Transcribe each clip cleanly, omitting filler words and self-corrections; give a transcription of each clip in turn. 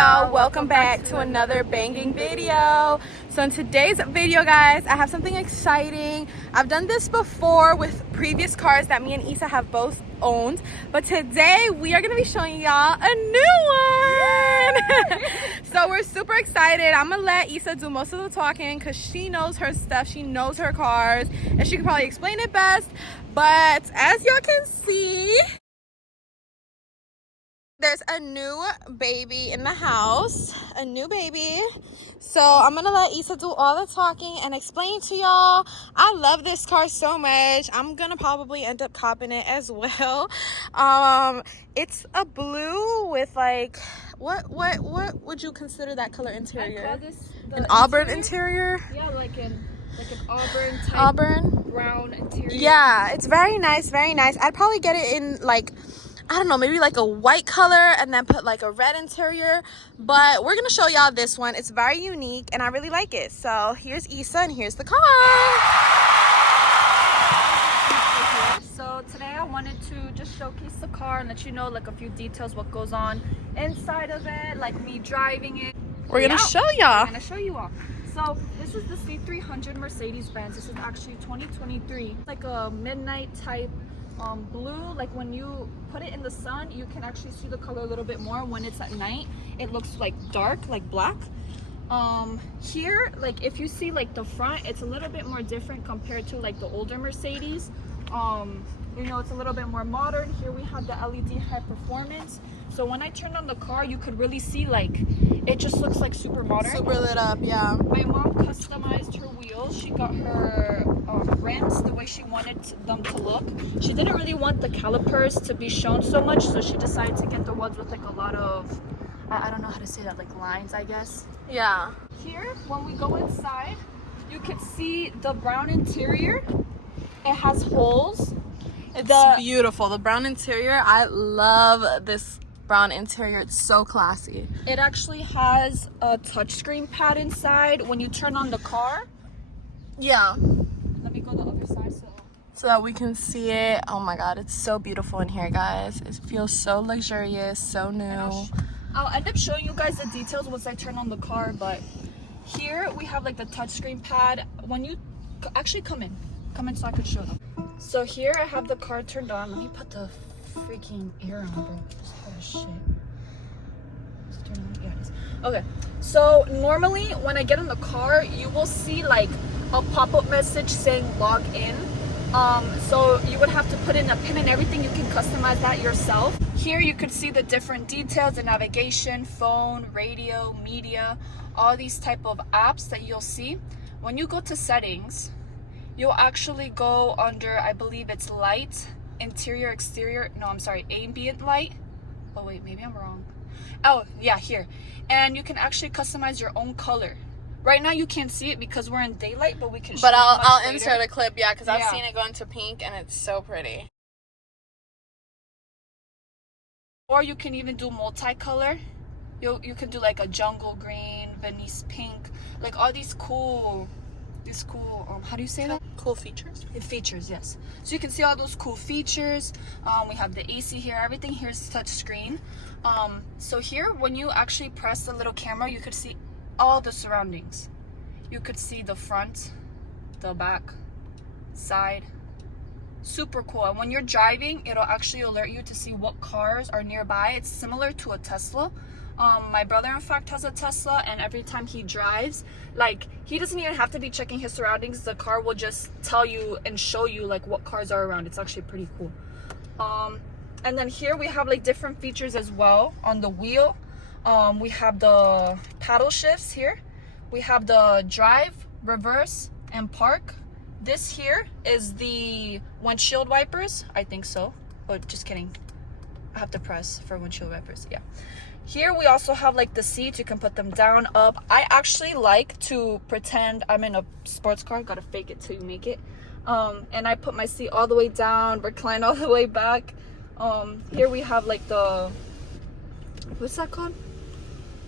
y'all, welcome back to another banging video. So in today's video, guys, I have something exciting. I've done this before with previous cars that me and Isa have both owned, but today we are going to be showing y'all a new one. So we're super excited. I'm gonna let Isa do most of the talking because she knows her stuff, she knows her cars, and she can probably explain it best. But as y'all can see, there's a new baby in the house, a new baby. So I'm gonna let Isa do all the talking and explain to y'all. I love this car so much. I'm gonna probably end up copping it as well. It's a blue with like, what would you consider that color interior? I call this an auburn interior? Yeah, like an auburn type brown interior. Yeah, it's very nice, very nice. I'd probably get it in like, I don't know, maybe like a white color and then put like a red interior. But we're gonna show y'all this one. It's very unique and I really like it. So here's Isa and here's the car. So today I wanted to just showcase the car and let you know like a few details, what goes on inside of it, like me driving it. We're gonna show y'all. I'm gonna show you all. So this is the C300 Mercedes-Benz. This is actually 2023. It's like a midnight type blue. Like when you put it in the sun, you can actually see the color a little bit more. When it's at night, it looks like dark, like black. Here, like if you see like the front, it's a little bit more different compared to like the older Mercedes. You know, it's a little bit more modern. Here we have the LED high performance. So when I turned on the car, you could really see like it just looks like super modern, super lit up. Yeah, my mom customized her wheels. She got her rims the way she wanted them to look. She didn't really want the calipers to be shown so much, so she decided to get the ones with like a lot of, I don't know how to say that, like lines, I guess. Yeah. Here, when we go inside, you can see the brown interior. It has holes. It's beautiful. The brown interior, I love this brown interior. It's so classy. It actually has a touchscreen pad inside when you turn on the car. Yeah. Let me go the other side so that we can see it. Oh my god, it's so beautiful in here, guys. It feels so luxurious, so new. I'll end up showing you guys the details once I turn on the car, but here we have like the touchscreen pad. When you actually come in so I could show them. So here I have the car turned on. Let me put the freaking air on, bro. Oh shit. Is it turned on? Yeah, it is. Okay, so normally when I get in the car, you will see like a pop-up message saying log in. So you would have to put in a pin and everything. You can customize that yourself. Here you could see the different details, the navigation, phone, radio, media, all these type of apps that you'll see. When you go to settings, you'll actually go under, I believe it's light, interior, exterior, no, I'm sorry, ambient light. Oh wait, maybe I'm wrong. Oh yeah, here. And you can actually customize your own color. Right now you can't see it because we're in daylight, but we can show But you I'll later. insert a clip, yeah, because I've seen it go into pink and it's so pretty. Or you can even do multicolor. You can do like a jungle green, Venice pink, like all these cool, how do you say that? Cool features? Features, yes. So you can see all those cool features. We have the AC here. Everything here is touch screen. So here, when you actually press the little camera, you could see all the surroundings. You could see the front, the back, side. Super cool. And when you're driving, it'll actually alert you to see what cars are nearby. It's similar to a Tesla. My brother in fact has a Tesla, and every time he drives, like he doesn't even have to be checking his surroundings. The car will just tell you and show you like what cars are around. It's actually pretty cool. And then here we have like different features as well on the wheel. We have the paddle shifts here. We have the drive, reverse, and park. This here is the windshield wipers. I think so. Oh, just kidding. I have to press for windshield wipers. Yeah. Here we also have like the seats. You can put them down, up. I actually like to pretend I'm in a sports car. Gotta fake it till you make it. And I put my seat all the way down, recline all the way back. Here we have like the, what's that called?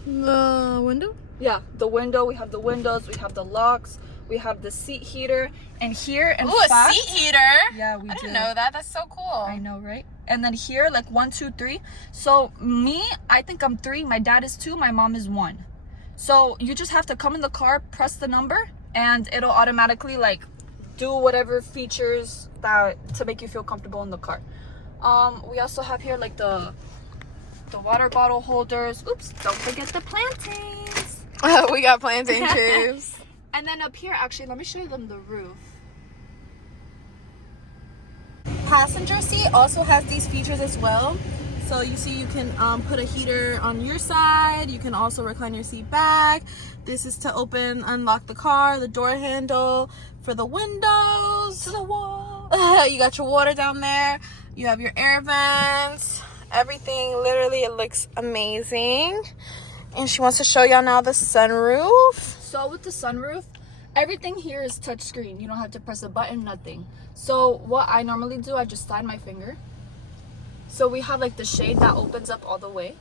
The window? Yeah, the window. We have the windows. We have the locks. We have the seat heater, and here in Ooh, a fact, seat heater. yeah, we I do. didn't know that. That's so cool. I know, right? And then here, like 1, 2, 3. So me, I think I'm 3. My dad is 2. My mom is 1. So you just have to come in the car, press the number, and it'll automatically like do whatever features that to make you feel comfortable in the car. We also have here like the water bottle holders. Oops, don't forget the plantings. We got plantain trees. And then up here, actually, let me show them the roof. Passenger seat also has these features as well. So you see you can put a heater on your side. You can also recline your seat back. This is to open, unlock the car, the door handle for the windows. To the wall. You got your water down there. You have your air vents. Everything, literally, it looks amazing. And she wants to show y'all now the sunroof. So with the sunroof, everything here is touchscreen. You don't have to press a button, nothing. So what I normally do, I just slide my finger. So we have like the shade that opens up all the way.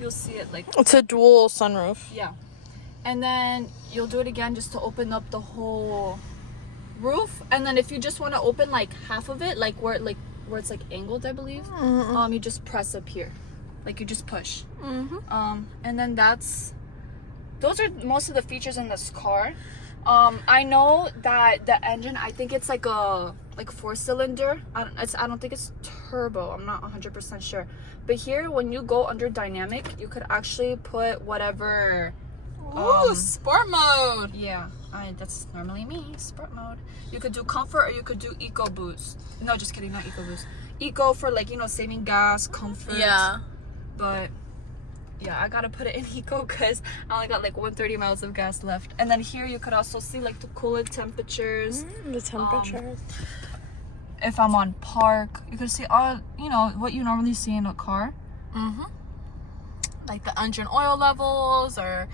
You'll see it like... It's a dual sunroof. Yeah. And then you'll do it again just to open up the whole roof. And then if you just want to open like half of it, like where it's like angled, I believe, you just press up here. Like you just push. And then those are most of the features in this car. I know that the engine, I think it's like a 4-cylinder. I don't think it's turbo. I'm not 100% sure. But here, when you go under dynamic, you could actually put whatever. Ooh, sport mode. Yeah, that's normally me, sport mode. You could do comfort or you could do eco boost. No, just kidding, not eco boost. Eco for like, saving gas, comfort. Yeah. But yeah, I gotta put it in eco because I only got like 130 miles of gas left. And then here you could also see like the coolant temperatures. The temperatures. If I'm on park, you can see all, what you normally see in a car. Like the engine oil levels or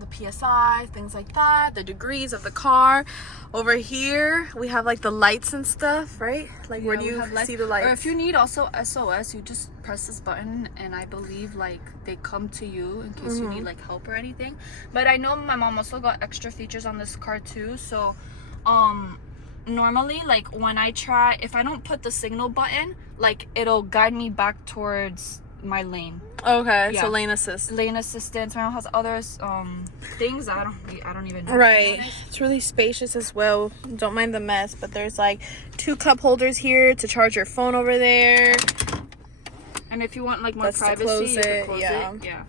the PSI, things like that, the degrees of the car. Over here we have like the lights and stuff, right? Like, where do you see the lights? Or if you need also SOS, you just press this button and I believe like they come to you in case you need like help or anything. But I know my mom also got extra features on this car too. So normally, like when if I don't put the signal button, like it'll guide me back towards my lane. Okay, Yeah. so lane assist. Lane assistance. My mom has others things I don't even know. Right, it's really spacious as well. Don't mind the mess, but there's like 2 cup holders here to charge your phone over there. And if you want like more That's to privacy, close you can it, close yeah. it. Yeah.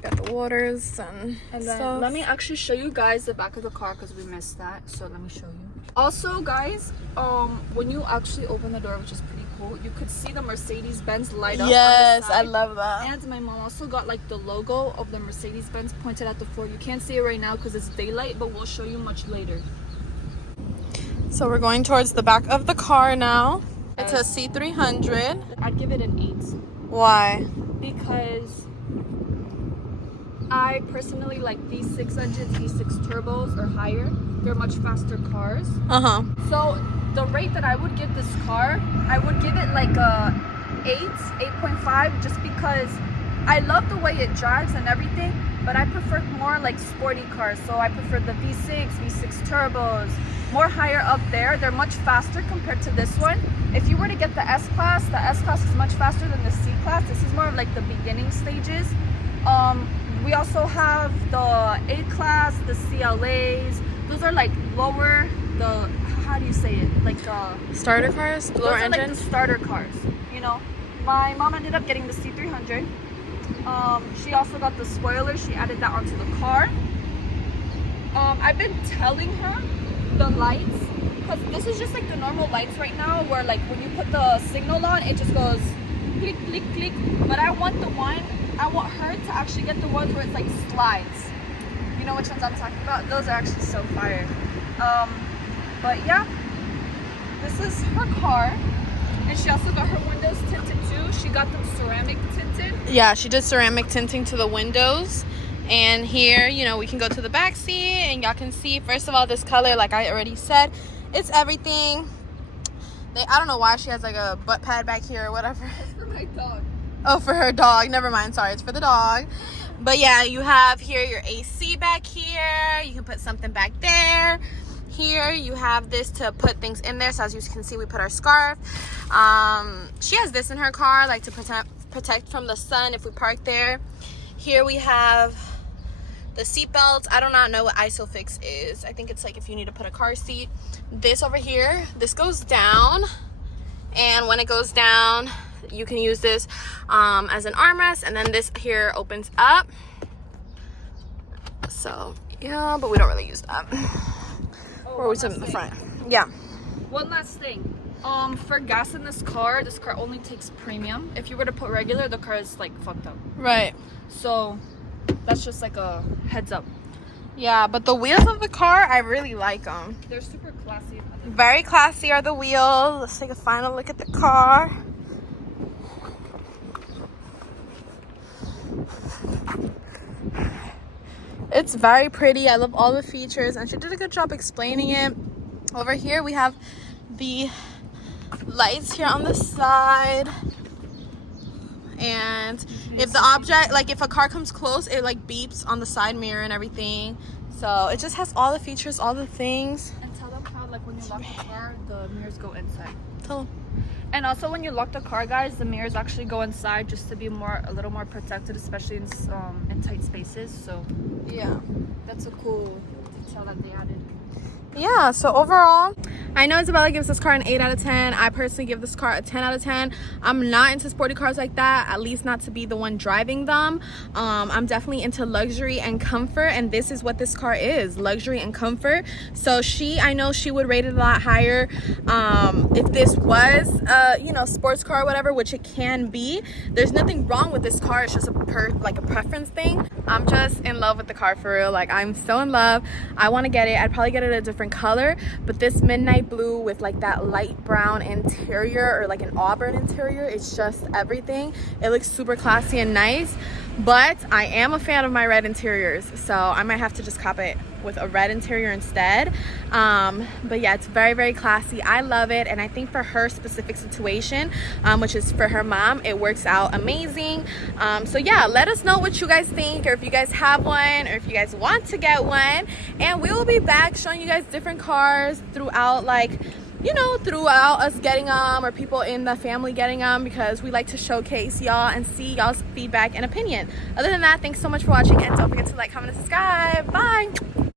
Got the waters and then stuff. let me actually show you guys the back of the car because we missed that. So let me show you. Also, guys, when you actually open the door, which is pretty cool, you could see the Mercedes-Benz light up. Yes, on the I side. love that. And my mom also got like the logo of the Mercedes-Benz pointed at the floor. You can't see it right now because it's daylight, but we'll show you much later. So we're going towards the back of the car now. It's a C300. I'd give it an 8 Why? because I personally like V6 engines, V6 turbos or higher. They're much faster cars. So the rate that I would give this car, I would give it like a 8.5, just because I love the way it drives and everything, but I prefer more like sporty cars. So I prefer the V6 turbos, more higher up there. They're much faster compared to this one. If you were to get the S-Class is much faster than the C-Class. This is more of like the beginning stages. We also have the A-Class, the CLAs. Those are like lower, how do you say it? Like starter cars? Lower engines? Like engines? the starter cars, My mom ended up getting the C300. She also got the spoiler. She added that onto the car. I've been telling her the lights, because this is just like the normal lights right now where like when you put the signal on, it just goes click, click, click. But I want her to actually get the ones where it's like slides. You know which ones I'm talking about? Those are actually so fire. But yeah, this is her car. And she also got her windows tinted too. She got them ceramic tinted. Yeah, she did ceramic tinting to the windows. And here, we can go to the back seat and y'all can see, first of all, this color, like I already said, it's everything. I don't know why she has like a butt pad back here or whatever. It's for my dog. Oh, for her dog. Never mind. Sorry, it's for the dog. But yeah, you have here your AC back here. You can put something back there. Here you have this to put things in there. So as you can see, we put our scarf. She has this in her car, like to protect from the sun if we park there. Here we have the seat belts. I do not know what ISOFIX is. I think it's like if you need to put a car seat. This over here, this goes down, and when it goes down, you can use this as an armrest, and then this here opens up. So yeah, but we don't really use that. Or we sit in the front. Yeah. One last thing. For gas in this car only takes premium. If you were to put regular, the car is like fucked up. Right. So that's just like a heads up. Yeah, but the wheels of the car, I really like them. They're super classy. Very classy are the wheels. Let's take a final look at the car. It's very pretty. I love all the features, and she did a good job explaining it. Over here we have the lights here on the side, and if the object, like if a car comes close, it like beeps on the side mirror and everything. So it just has all the features, all the things. And tell them how, like, when you lock the car, the mirrors go inside. Tell them. And also when you lock the car, guys, the mirrors actually go inside just to be a little more protected, especially in tight spaces. So yeah, that's a cool detail that they added. Yeah, so overall, I know Isabella gives this car an 8 out of 10. I personally give this car a 10 out of 10. I'm not into sporty cars like that, at least not to be the one driving them. I'm definitely into luxury and comfort, and this is what this car is, luxury and comfort. So I know she would rate it a lot higher if this was a sports car or whatever, which it can be. There's nothing wrong with this car. It's just a preference thing. I'm just in love with the car, for real. Like, I'm so in love. I want to get it. I'd probably get it a different color, but this midnight blue with like that light brown interior, or like an auburn interior, it's just everything. It looks super classy and nice, but I am a fan of my red interiors, so I might have to just cop it with a red interior instead. But yeah, it's very, very classy. I love it, and I think for her specific situation, which is for her mom, it works out amazing. So yeah, let us know what you guys think, or if you guys have one, or if you guys want to get one, and we will be back showing you guys different cars throughout, like, throughout us getting them, or people in the family getting them, because we like to showcase y'all and see y'all's feedback and opinion. Other than that, thanks so much for watching, and don't forget to like, comment, and subscribe. Bye.